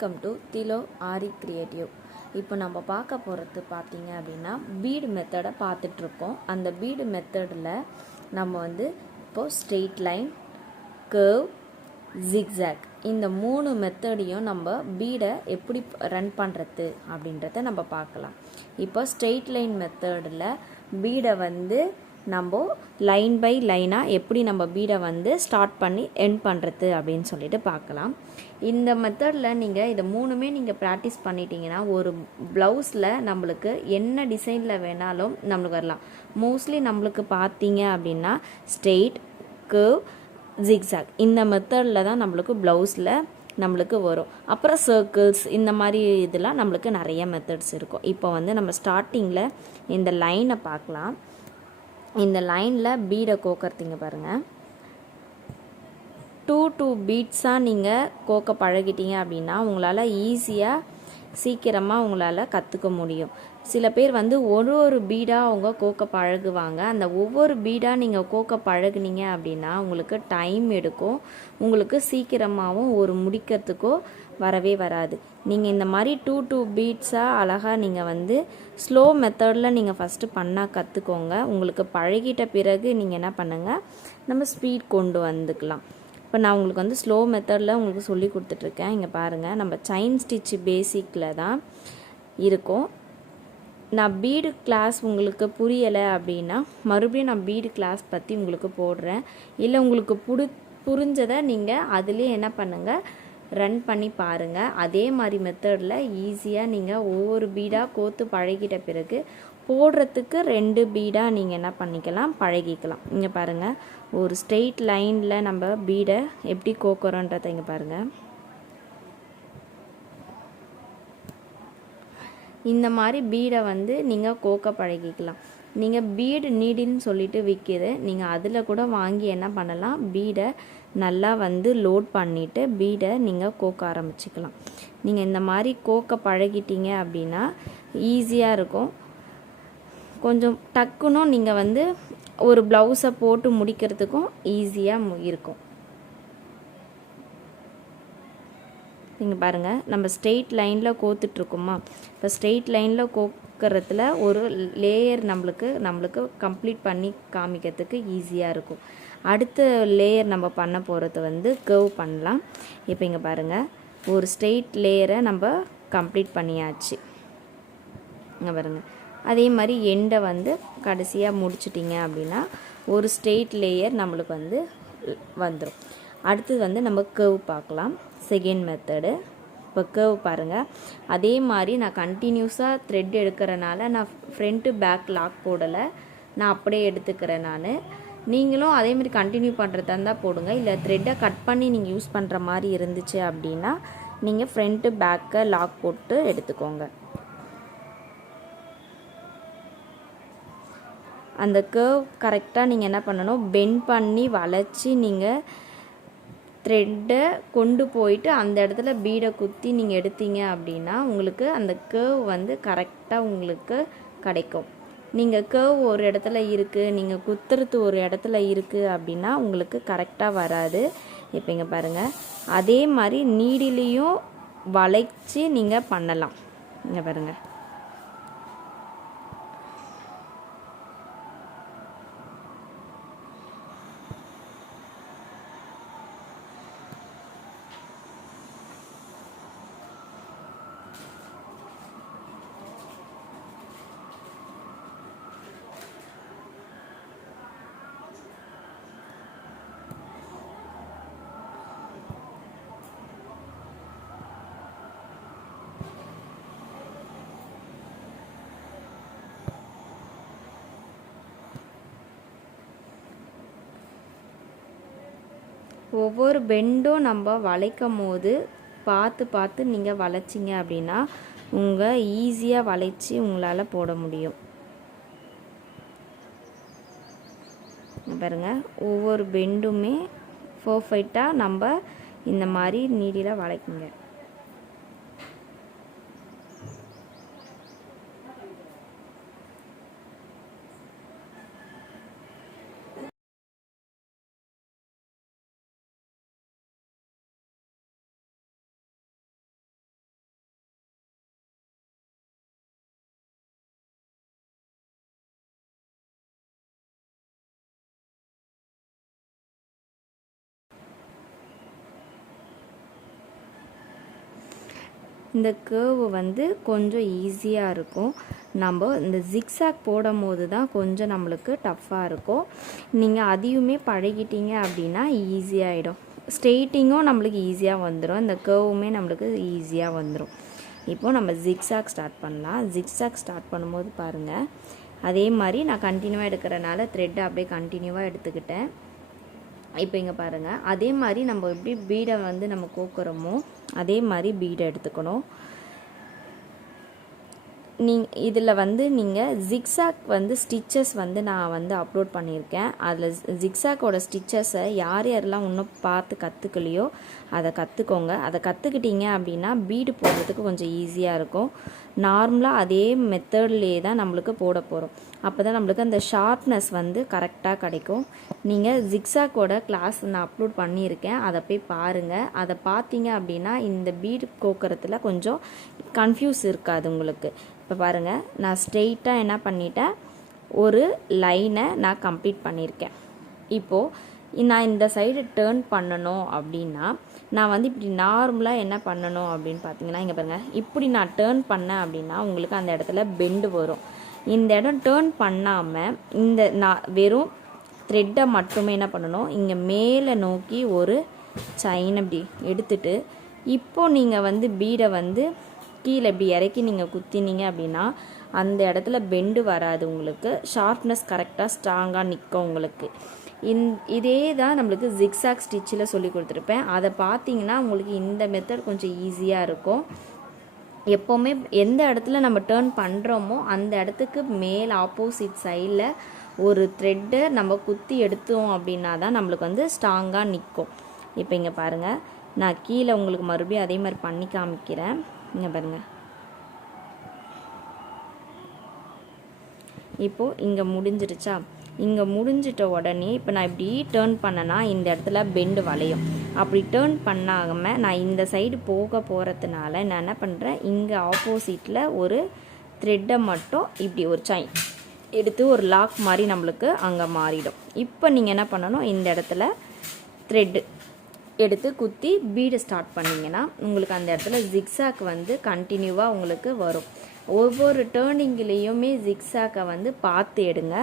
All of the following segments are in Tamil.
Welcome to திலோ aari creative. இப்போ நம்ம பார்க்க போகிறது பார்த்தீங்க அப்படின்னா பீடு மெத்தடை பார்த்துட்ருக்கோம். அந்த பீடு மெத்தடில் நம்ம வந்து இப்போது ஸ்ட்ரெயிட் லைன், கர்வ், ஜிக்ஸாக் இந்த 3 மெத்தடையும் நம்ம பீடை எப்படி ரன் பண்ணுறது அப்படின்றத நம்ம பார்க்கலாம். இப்போ ஸ்ட்ரெயிட் லைன் மெத்தடில் பீடை வந்து நம்ம லைன் பை லைனாக எப்படி நம்ம பீடை வந்து ஸ்டார்ட் பண்ணி எண்ட் பண்ணுறது அப்படின்னு சொல்லிட்டு பார்க்கலாம். இந்த மெத்தடில் நீங்கள் இதை 3மே நீங்கள் ப்ராக்டிஸ் பண்ணிட்டீங்கன்னா ஒரு ப்ளவுஸில் நம்மளுக்கு என்ன டிசைனில் வேணாலும் நம்மளுக்கு வரலாம். மோஸ்ட்லி நம்மளுக்கு பார்த்தீங்க அப்படின்னா ஸ்ட்ரெயிட், கர்வ், ஜிக்ஸாக் இந்த மெத்தடில் தான் நம்மளுக்கு ப்ளவுஸில் நம்மளுக்கு வரும். அப்புறம் சர்க்கிள்ஸ் இந்த மாதிரி இதெல்லாம் நம்மளுக்கு நிறைய மெத்தட்ஸ் இருக்கும். இப்போ வந்து நம்ம ஸ்டார்டிங்கில் இந்த லைனை பார்க்கலாம். இந்த லைனில் பீடை கோக்கறதுங்க பாருங்கள். 2 பீட்ஸாக நீங்கள் கோக்க பழகிட்டீங்க அப்படின்னா உங்களால் ஈஸியாக சீக்கிரமாக உங்களால் கற்றுக்க முடியும். சில பேர் வந்து ஒரு பீடாக அவங்க கோக்க பழகுவாங்க. அந்த ஒவ்வொரு பீடாக நீங்கள் கோக்க பழகுனீங்க அப்படின்னா உங்களுக்கு டைம் எடுக்கும். உங்களுக்கு சீக்கிரமாகவும் ஒரு முடிக்கிறதுக்கோ வரவே வராது. நீங்கள் இந்த மாதிரி 2 பீட்ஸாக அழகாக நீங்கள் வந்து ஸ்லோ மெத்தடில் நீங்கள் ஃபஸ்ட்டு பண்ணால் கற்றுக்கோங்க. உங்களுக்கு பழகிட்ட பிறகு நீங்கள் என்ன பண்ணுங்கள், நம்ம ஸ்பீட் கொண்டு வந்துக்கலாம். இப்போ நான் உங்களுக்கு வந்து ஸ்லோ மெத்தடில் உங்களுக்கு சொல்லி கொடுத்துட்ருக்கேன். இங்கே பாருங்கள், நம்ம செயின் ஸ்டிச்சு பேசிக்கில் தான் இருக்கும். நான் பீடு கிளாஸ் உங்களுக்கு புரியலை அப்படின்னா மறுபடியும் நான் பீடு கிளாஸ் பற்றி உங்களுக்கு போடுறேன். இல்லை உங்களுக்கு புரிஞ்சதை நீங்கள் அதுலேயே என்ன பண்ணுங்கள், ரன் பண்ணி பாருங்கள். அதே மாதிரி மெத்தடில் ஈஸியாக நீங்கள் ஒவ்வொரு பீடாக கோத்து பழகிட்ட பிறகு போடுறதுக்கு 2 பீடாக நீங்கள் என்ன பண்ணிக்கலாம், பழகிக்கலாம். இங்கே பாருங்கள், ஒரு ஸ்ட்ரெயிட் லைனில் நம்ம பீடை எப்படி கோக்குறோன்றதை இங்கே பாருங்கள். இந்த மாதிரி பீடை வந்து நீங்கள் கோக்க பழகிக்கலாம். நீங்கள் பீடு நீடின்னு சொல்லிட்டு விற்கிது, நீங்கள் அதில் கூட வாங்கி என்ன பண்ணலாம், பீடை நல்லா வந்து லோட் பண்ணிவிட்டு பீடை நீங்கள் கோக்க ஆரம்பிச்சிக்கலாம். நீங்கள் இந்த மாதிரி கோக்க பழகிட்டீங்க அப்படின்னா ஈஸியாக இருக்கும். கொஞ்சம் டக்குன்னும் நீங்கள் வந்து ஒரு ப்ளவுஸை போட்டு முடிக்கிறதுக்கும் ஈஸியாக இருக்கும். நீங்கள் பாருங்கள், நம்ம ஸ்ட்ரெயிட் லைனில் கோத்துட்ருக்கோமா, இப்போ ஸ்ட்ரெயிட் லைனில் கோக்கிறதுல ஒரு லேயர் நம்மளுக்கு கம்ப்ளீட் பண்ணி காமிக்கிறதுக்கு ஈஸியாக இருக்கும். அடுத்த லேயர் நம்ம பண்ண போகிறது வந்து கர்வ் பண்ணலாம். இப்போ இங்கே பாருங்கள், ஒரு ஸ்ட்ரெயிட் லேயரை நம்ம கம்ப்ளீட் பண்ணியாச்சு. இங்கே பாருங்கள், அதே மாதிரி எண்டை வந்து கடைசியாக முடிச்சிட்டிங்க அப்படின்னா ஒரு ஸ்ட்ரெயிட் லேயர் நம்மளுக்கு வந்து வந்துடும். அடுத்தது வந்து நம்ம கர்வ் பார்க்கலாம், செகண்ட் மெத்தடு. இப்போ கர்வ் பாருங்கள், அதே மாதிரி நான் கண்டினியூஸாக த்ரெட் எடுக்கிறனால நான் ஃப்ரண்ட்டு பேக் லாக் போடலை, நான் அப்படியே எடுத்துக்கிறேன். நீங்களும் அதே மாதிரி கண்டினியூ பண்ணுறதா இருந்தால் போடுங்க. இல்லை த்ரெட்டை கட் பண்ணி நீங்கள் யூஸ் பண்ணுற மாதிரி இருந்துச்சு அப்படின்னா நீங்கள் ஃப்ரண்ட்டு பேக்கை லாக் போட்டு எடுத்துக்கோங்க. அந்த கர்வ் கரெக்டாக நீங்கள் என்ன பண்ணணும், பெண்ட் பண்ணி வளைச்சி நீங்கள் த்ரெட்டை கொண்டு போயிட்டு அந்த இடத்துல பீடை குத்தி நீங்கள் எடுத்தீங்க அப்படின்னா உங்களுக்கு அந்த கர்வ் வந்து கரெக்டாக உங்களுக்கு கிடைக்கும். நீங்கள் கர்வ் ஒரு இடத்துல இருக்குது, நீங்கள் குத்துறது ஒரு இடத்துல இருக்குது அப்படின்னா உங்களுக்கு கரெக்டாக வராது. இப்போ இங்கே பாருங்கள், அதே மாதிரி நீடிலையும் வளைச்சி நீங்கள் பண்ணலாம். இங்கே பாருங்கள், ஒவ்வொரு பெண்டும் நம்ம வளைக்கும் போது பார்த்து நீங்கள் வளைச்சிங்க அப்படின்னா உங்கள் ஈஸியாக வளைச்சி உங்களால் போட முடியும். பாருங்கள், ஒவ்வொரு பெண்டுமே பர்ஃபெக்டாக நம்ம இந்த மாதிரி நீடியில் வளைக்குங்க. இந்த கேர்வு வந்து கொஞ்சம் ஈஸியாக இருக்கும். நம்ம இந்த ஜிக்ஸாக் போடும் போது தான் கொஞ்சம் நம்மளுக்கு டஃப்பாக இருக்கும். நீங்கள் அதையுமே பழகிட்டீங்க அப்படின்னா ஈஸியாகிடும். ஸ்ட்ரெயிட்டிங்கும் நம்மளுக்கு ஈஸியாக வந்துடும், இந்த கேர்வுமே நம்மளுக்கு ஈஸியாக வந்துடும். இப்போது நம்ம ஜிக்ஸாக் ஸ்டார்ட் பண்ணலாம். ஜிக்ஸாக் ஸ்டார்ட் பண்ணும்போது பாருங்கள், அதே மாதிரி நான் கண்டினியூவாக எடுக்கிறனால த்ரெட்டை அப்படியே கண்டினியூவாக எடுத்துக்கிட்டேன். இப்போ இங்கே பாருங்கள், அதே மாதிரி நம்ம எப்படி பீடை வந்து நம்ம கோக்குறோமோ அதே மாதிரி பீடை எடுத்துக்கணும். இதில் வந்து நீங்கள் ஜிக்ஸாக் வந்து ஸ்டிச்சஸ் வந்து நான் வந்து அப்லோட் பண்ணியிருக்கேன். அதில் ஜிக்ஸாக்கோட ஸ்டிச்சஸை யார் யாரெல்லாம் இன்னும் பார்த்து கற்றுக்கலையோ அதை கற்றுக்கோங்க. அதை கற்றுக்கிட்டீங்க அப்படின்னா பீடு போடுறதுக்கு கொஞ்சம் ஈஸியாக இருக்கும். நார்மலாக அதே மெத்தட்லேயே தான் நம்மளுக்கு போட போகிறோம். அப்போ தான் நம்மளுக்கு அந்த ஷார்ப்னஸ் வந்து கரெக்டாக கிடைக்கும். நீங்கள் ஜிக்ஸாக்கோட கிளாஸ் நான் அப்லோட் பண்ணியிருக்கேன், அதை போய் பாருங்கள். அதை பார்த்தீங்க அப்படின்னா இந்த பீடு கோக்கிறதுல கொஞ்சம் கன்ஃபியூஸ் இருக்காது உங்களுக்கு. இப்போ பாருங்கள், நான் ஸ்ட்ரெயிட்டாக என்ன பண்ணிட்டேன், ஒரு லைனை நான் கம்ப்ளீட் பண்ணியிருக்கேன். இப்போது நான் இந்த சைடு டேர்ன் பண்ணணும் அப்படின்னா நான் வந்து இப்படி நார்மலாக என்ன பண்ணணும் அப்படின்னு பார்த்தீங்கன்னா, இங்கே பாருங்கள், இப்படி நான் டேர்ன் பண்ணேன் அப்படின்னா உங்களுக்கு அந்த இடத்துல பெண்டு வரும். இந்த இடம் டேர்ன் பண்ணாமல் இந்த நான் வெறும் த்ரெட்டை மட்டுமே என்ன பண்ணணும், இங்கே மேலே நோக்கி ஒரு செயின் அப்படி எடுத்துட்டு இப்போது நீங்கள் வந்து பீடை வந்து கீழே இப்படி இறக்கி நீங்கள் குத்தினீங்க அப்படின்னா அந்த இடத்துல பெண்டு வராது. உங்களுக்கு ஷார்ப்னஸ் கரெக்டாக ஸ்ட்ராங்காக நிற்கும் உங்களுக்கு. இதே தான் நம்மளுக்கு ஜிக்ஸாக் ஸ்டிச்சில் சொல்லி கொடுத்துருப்பேன். அதை பார்த்தீங்கன்னா உங்களுக்கு இந்த மெத்தட் கொஞ்சம் ஈஸியாக இருக்கும். எப்போவுமே எந்த இடத்துல நம்ம டேர்ன் பண்ணுறோமோ அந்த இடத்துக்கு மேல் ஆப்போசிட் சைடில் ஒரு த்ரெட்டை நம்ம குத்தி எடுத்தோம் அப்படின்னா தான் நம்மளுக்கு வந்து ஸ்ட்ராங்காக நிற்கும். இப்போ இங்கே பாருங்கள், நான் கீழே உங்களுக்கு மறுபடியும் அதே மாதிரி பண்ணி காமிக்கிறேன். இங்கே பாருங்கள், இப்போது இங்கே முடிஞ்சிருச்சா? இங்கே முடிஞ்சிட்ட உடனே இப்போ நான் இப்படி டேர்ன் பண்ணேன்னா இந்த இடத்துல பெண்டு வளையும். அப்படி டேர்ன் பண்ணாமல் நான் இந்த சைடு போக போகிறதுனால நான் என்ன பண்ணுறேன், இங்கே ஆப்போசிட்டில் ஒரு த்ரெட்டை மட்டும் இப்படி ஒரு செயின் எடுத்து ஒரு லாக் மாதிரி நம்மளுக்கு அங்கே மாறிடும். இப்போ நீங்கள் என்ன பண்ணணும், இந்த இடத்துல த்ரெட்டு எடுத்து குத்தி பீடை ஸ்டார்ட் பண்ணிங்கன்னா உங்களுக்கு அந்த இடத்துல ஜிக்ஸாக் வந்து கண்டினியூவாக உங்களுக்கு வரும். ஒவ்வொரு டேர்னிங்லேயுமே ஜிக்ஸாக்கை வந்து பார்த்து எடுங்க.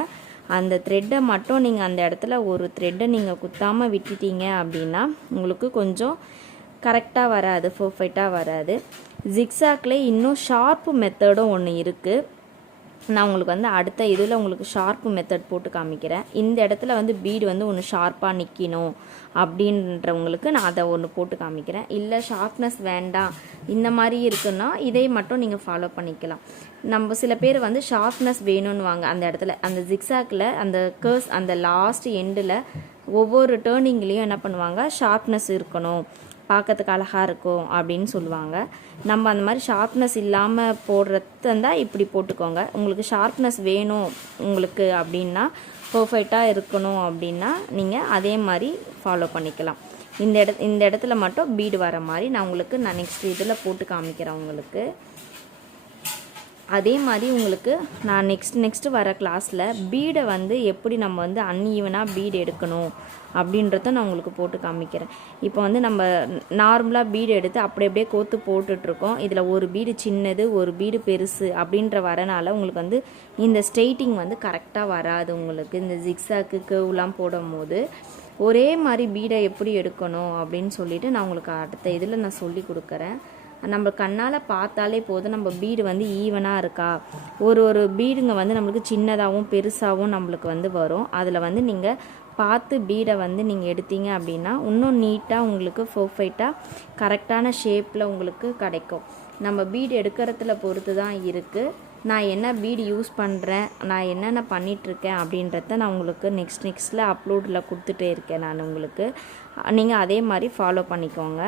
அந்த த்ரெட்டை மட்டும் நீங்கள் அந்த இடத்துல ஒரு த்ரெட்டை நீங்கள் குத்தாமல் விட்டுட்டீங்க அப்படின்னா உங்களுக்கு கொஞ்சம் கரெக்டாக வராது, பர்ஃபெக்டாக வராது. ஜிக்ஸாக்லே இன்னும் ஷார்ப்பு மெத்தடும் ஒன்று இருக்குது. நான் உங்களுக்கு வந்து அடுத்த இதில் உங்களுக்கு ஷார்ப்பு மெத்தட் போட்டு காமிக்கிறேன். இந்த இடத்துல வந்து பீடு வந்து ஒன்று ஷார்ப்பாக நிற்கணும் அப்படின்றவங்களுக்கு நான் அதை ஒன்று போட்டு காமிக்கிறேன். இல்லை ஷார்ப்னஸ் வேண்டாம் இந்த மாதிரி இருக்குன்னா இதை மட்டும் நீங்கள் ஃபாலோ பண்ணிக்கலாம். நம்ம சில பேர் வந்து ஷார்ப்னஸ் வேணும்னு வாங்க அந்த இடத்துல அந்த ஜிக்ஸாக்கில் அந்த கர்ஸ் அந்த லாஸ்ட் எண்டில் ஒவ்வொரு டேர்னிங்லேயும் என்ன பண்ணுவாங்க, ஷார்ப்னஸ் இருக்கணும், பார்க்கறதுக்கு அழகாக இருக்கும் அப்படின்னு சொல்லுவாங்க. நம்ம அந்த மாதிரி ஷார்ப்னஸ் இல்லாமல் போடுறது இருந்தால் இப்படி போட்டுக்கோங்க. உங்களுக்கு ஷார்ப்னஸ் வேணும் உங்களுக்கு அப்படின்னா, பர்ஃபெக்டாக இருக்கணும் அப்படின்னா நீங்கள் அதே மாதிரி ஃபாலோ பண்ணிக்கலாம். இந்த இடத்துல மட்டும் பீடு வர மாதிரி நான் நெக்ஸ்ட் இதில் போட்டு காமிக்கிறேன் உங்களுக்கு. அதே மாதிரி உங்களுக்கு நான் நெக்ஸ்ட்டு வர கிளாஸில் பீடை வந்து எப்படி நம்ம வந்து அன்ஈவனாக பீடு எடுக்கணும் அப்படின்றத நான் உங்களுக்கு போட்டு காமிக்கிறேன். இப்போ வந்து நம்ம நார்மலாக பீடு எடுத்து அப்படியே கோத்து போட்டுட்ருக்கோம். இதில் ஒரு பீடு சின்னது ஒரு பீடு பெருசு அப்படின்ற வரனால உங்களுக்கு வந்து இந்த ஸ்ட்ரெயிட்டிங் வந்து கரெக்டாக வராது. உங்களுக்கு இந்த ஜிக்ஸாக்கு கேவ்லாம் போடும் போது ஒரே மாதிரி பீடை எப்படி எடுக்கணும் அப்படின்னு சொல்லிட்டு நான் உங்களுக்கு அடுத்த இதில் நான் சொல்லி கொடுக்குறேன். நம்ம கண்ணால் பார்த்தாலே போதும் நம்ம பீடு வந்து ஈவனாக இருக்கா. ஒரு பீடுங்க வந்து நம்மளுக்கு சின்னதாகவும் பெருசாகவும் நம்மளுக்கு வந்து வரும். அதில் வந்து நீங்கள் பார்த்து பீடை வந்து நீங்கள் எடுத்தீங்க அப்படின்னா இன்னும் நீட்டாக உங்களுக்கு பர்ஃபெக்டாக கரெக்டான ஷேப்பில் உங்களுக்கு கிடைக்கும். நம்ம பீடு எடுக்கிறதுல பொறுத்து தான் இருக்குது. நான் என்ன பீடு யூஸ் பண்ணுறேன், நான் என்னென்ன பண்ணிகிட்ருக்கேன் அப்படின்றத நான் உங்களுக்கு நெக்ஸ்ட்டில் அப்லோடில் கொடுத்துட்டே இருக்கேன். நான் உங்களுக்கு நீங்கள் அதே மாதிரி ஃபாலோ பண்ணிக்கோங்க.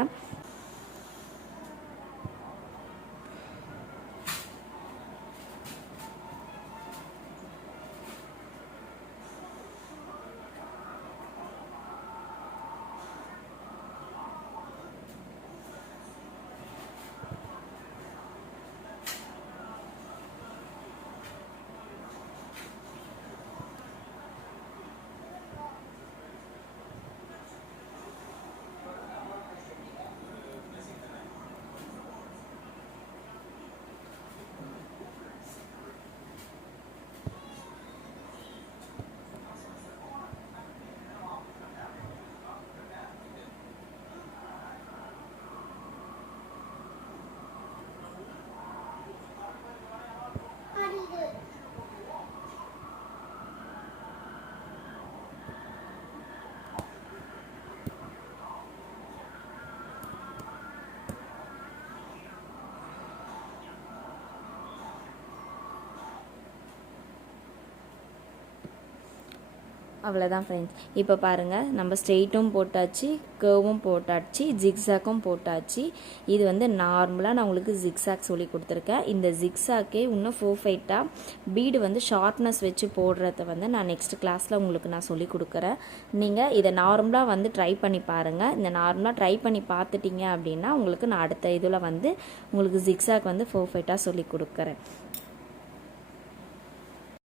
அவ்வளோதான் ஃப்ரெண்ட்ஸ். இப்போ பாருங்கள், நம்ம ஸ்ட்ரெயிட்டும் போட்டாச்சு, கர்வும் போட்டாச்சு, ஜிக்ஸாக்கும் போட்டாச்சு. இது வந்து நார்மலாக நான் உங்களுக்கு ஜிக்ஸாக் சொல்லி கொடுத்துருக்கேன். இந்த ஜிக்ஸாக்கே இன்னும் ஃபோர்ஃபைட்டாக பீடு வந்து ஷார்ப்னஸ் வச்சு போடுறத வந்து நான் நெக்ஸ்ட் கிளாஸில் உங்களுக்கு நான் சொல்லி கொடுக்குறேன். நீங்கள் இதை நார்மலாக வந்து ட்ரை பண்ணி பாருங்கள். இந்த நார்மலாக ட்ரை பண்ணி பார்த்துட்டிங்க அப்படின்னா உங்களுக்கு நான் அடுத்த இதில் வந்து உங்களுக்கு ஜிக்ஸாக் வந்து ஃபோர்ஃபைட்டாக சொல்லி கொடுக்குறேன்.